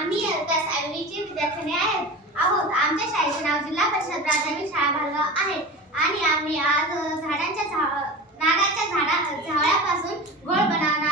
आम्ही इयत्ता 6वी चे विद्यार्थी आहोत. आमच्या शाळेचे नाव जिल्हा परिषद प्राथमिक शाळा भालगाव आहे आणि आम्ही आज नारळाच्या झाडापासून घोळ बनवणार